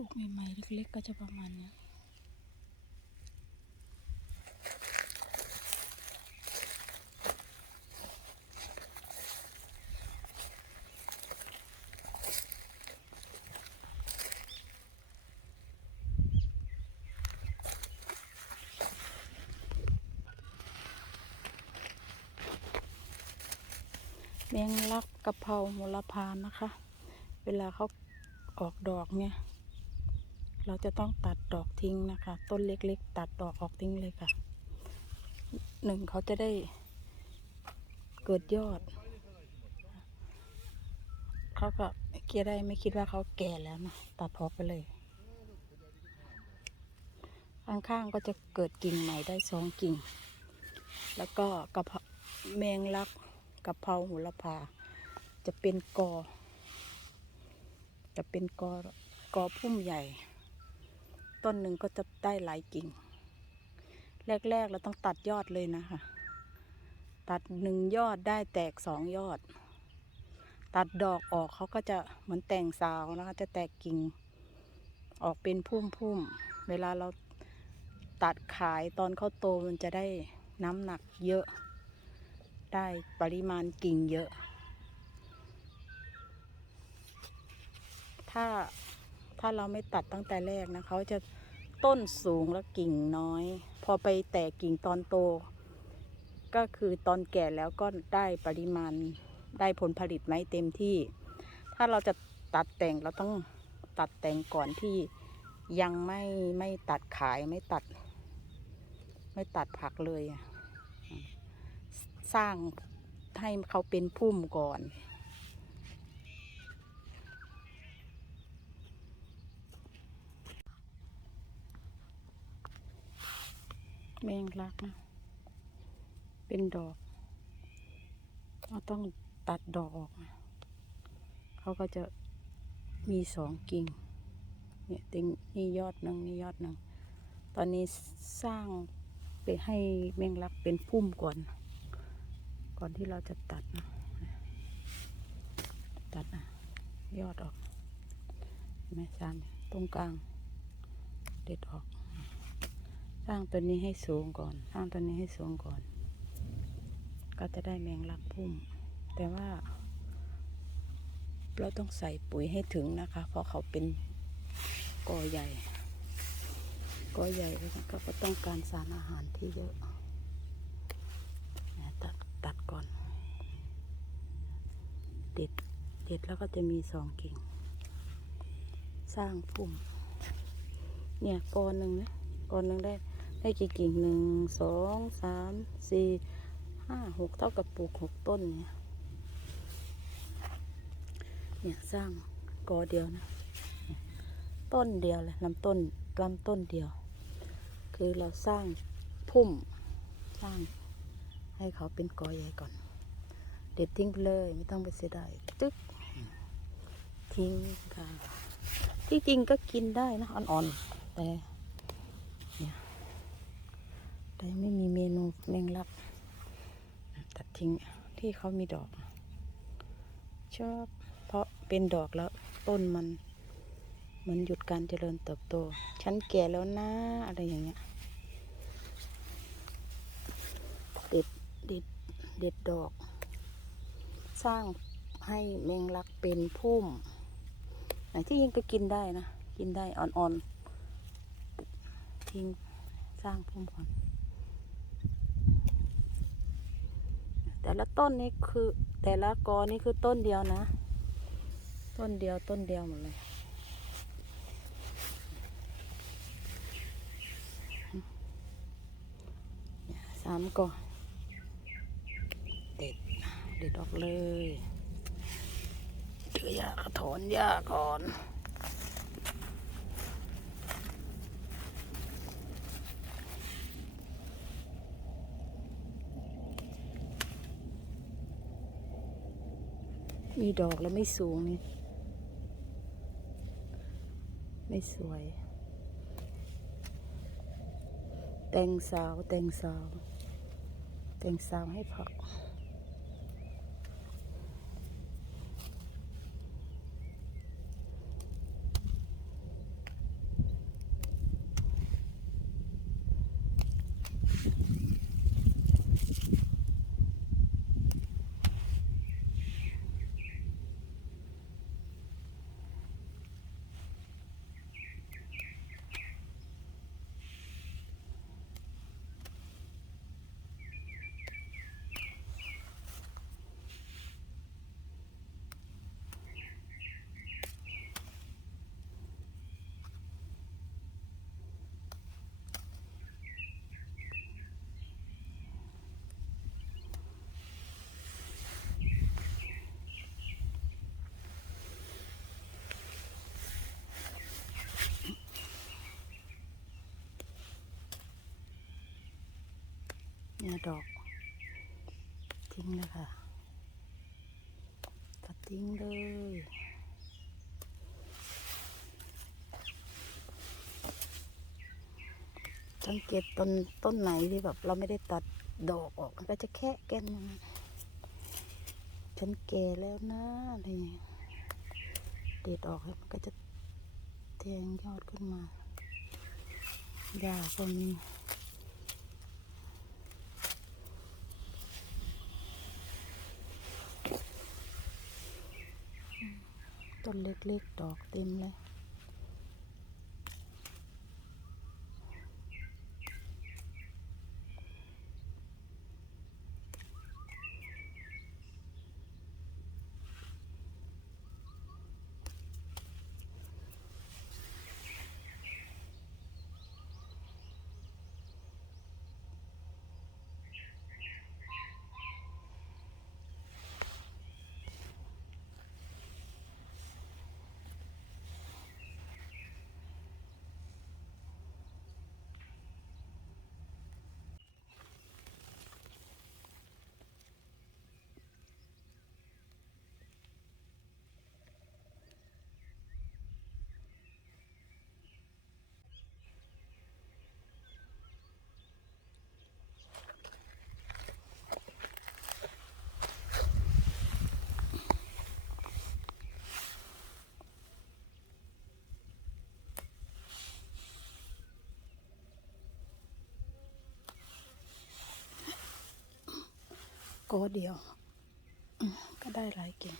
ลูกใหม่ๆเล็กๆก็จะประมาณนี้แมงลักกะเพราโหระพานะคะ เวลาเขาออกดอกเนี่ย เราจะต้องตัดดอกทิ้งนะคะ ต้นเล็กๆ ตัดดอกออกทิ้งเลยค่ะหนึ่งเขาจะได้เกิดยอด เขาก็เกียได้ไม่คิดว่าเขาแก่แล้วนะตัดออกไปเลย ข้างๆก็จะเกิดกิ่งใหม่ได้สองกิ่ง แล้วก็กระเพราแมงลักกะเพราหระพาจะเป็นกอ จะเป็นกอกอพุ่มใหญ่ ต้นหนึ่งก็จะได้หลายกิ่ง แรกๆเราต้องตัดยอดเลยนะคะ ตัดหนึ่งยอดได้แตกสองยอด ตัดดอกออกเขาก็จะเหมือนแต่งสาวนะคะ จะแตกกิ่ง ออกเป็นพุ่มๆ เวลาเราตัดขายตอนเขาโตมันจะได้น้ำหนักเยอะ ได้ปริมาณกิ่งเยอะ ถ้า ถ้าเราไม่ตัดตั้งแต่แรกนะเขาจะต้นสูงแล้วกิ่งน้อย พอไปแตกกิ่งตอนโต ก็คือตอนแก่แล้วก็ได้ปริมาณได้ผลผลิตไม่เต็มที่ ถ้าเราจะตัดแต่งเราต้องตัดแต่งก่อนที่ยังไม่ไม่ตัดขายไม่ตัด ไม่ตัดผักเลย สร้างให้เขาเป็นพุ่มก่อน แมงลักนะ เป็นดอกเราต้องตัดดอกออกนะเขาก็จะมีสองกิ่ง เนี่ยติงนี่ยอดหนึ่งนี่ยอดหนึ่ง ตอนนี้สร้างไปให้แมงลักเป็นพุ่มก่อน ก่อนที่เราจะตัดนะตัดนะยอดออก ไมสร้างตรงกลาง เด็ดออก สร้างตัวนี้ให้สูงก่อน สร้างตัวนี้ให้สูงก่อน ก็จะได้แมงลักพุ่ม แต่ว่า เราต้องใส่ปุ๋ยให้ถึงนะคะ เพราะเขาเป็นกอใหญ่กอใหญ่แล้วก็ต้องการสารอาหารที่เยอะตัดตัดก่อนเด็ดเด็ดแล้วก็จะมีสองกิ่ง สร้างพุ่ม เนี่ยกอหนึ่งนะกอหนึ่งได้ ได้กี่กิ่งหนึ่งสองสามสี่ห้าหกเท่ากับปลูกหกต้นเนี่ยเนี่ยสร้างกอเดียวนะ ต้นเดียวเลยลำต้นลำต้นเดียว คือเราสร้างพุ่มสร้างให้เขาเป็นกอใหญ่ก่อน เด็ดทิ้งไปเลยไม่ต้องไปเสียดายตึ๊กทิ้งค่ะที่จริงก็กินได้นะอ่อนๆแต่เนี่ย ไม่มีเมนูแมงลัก ตัดทิ้งที่เขามีดอก ชอบเพราะเป็นดอกแล้วต้นมันเหมือนหยุดการเจริญเติบโต ฉันแก่แล้วนะอะไรอย่างเงี้ยเด็ดเด็ดเด็ดดอก สร้างให้แมงลักเป็นพุ่มไหนที่ยิงก็กินได้นะ กินได้อ่อนๆทิ้งสร้างพุ่มก่อน แต่ละต้นนี้คือ แต่ละกอนี่คือต้นเดียวนะ ต้นเดียวต้นเดียวหมดเลยสามกอเด็ดเด็ดออกเลยเจอหญ้ากระถอนหญ้าก่อน มีดอกแล้วไม่สูงนี่ไม่สวย แตงสาวแตงสาว แตงสาวให้พอ เนี่ยดอก ทิ้งเลยค่ะก็ทิ้งเลยสังเกตต้นต้นไหนที่แบบ เราไม่ได้ตัดดอกออกมันก็จะแค่แก่นมันฉันแก่แล้วนะอะไรอย่างเงี้ยเด็ดออกแล้วมันก็จะแทงยอดขึ้นมาหญ้าก็มี ต้นเล็กๆ ดอกเต็มเลย เดียว ก็ได้หลายกิ่ง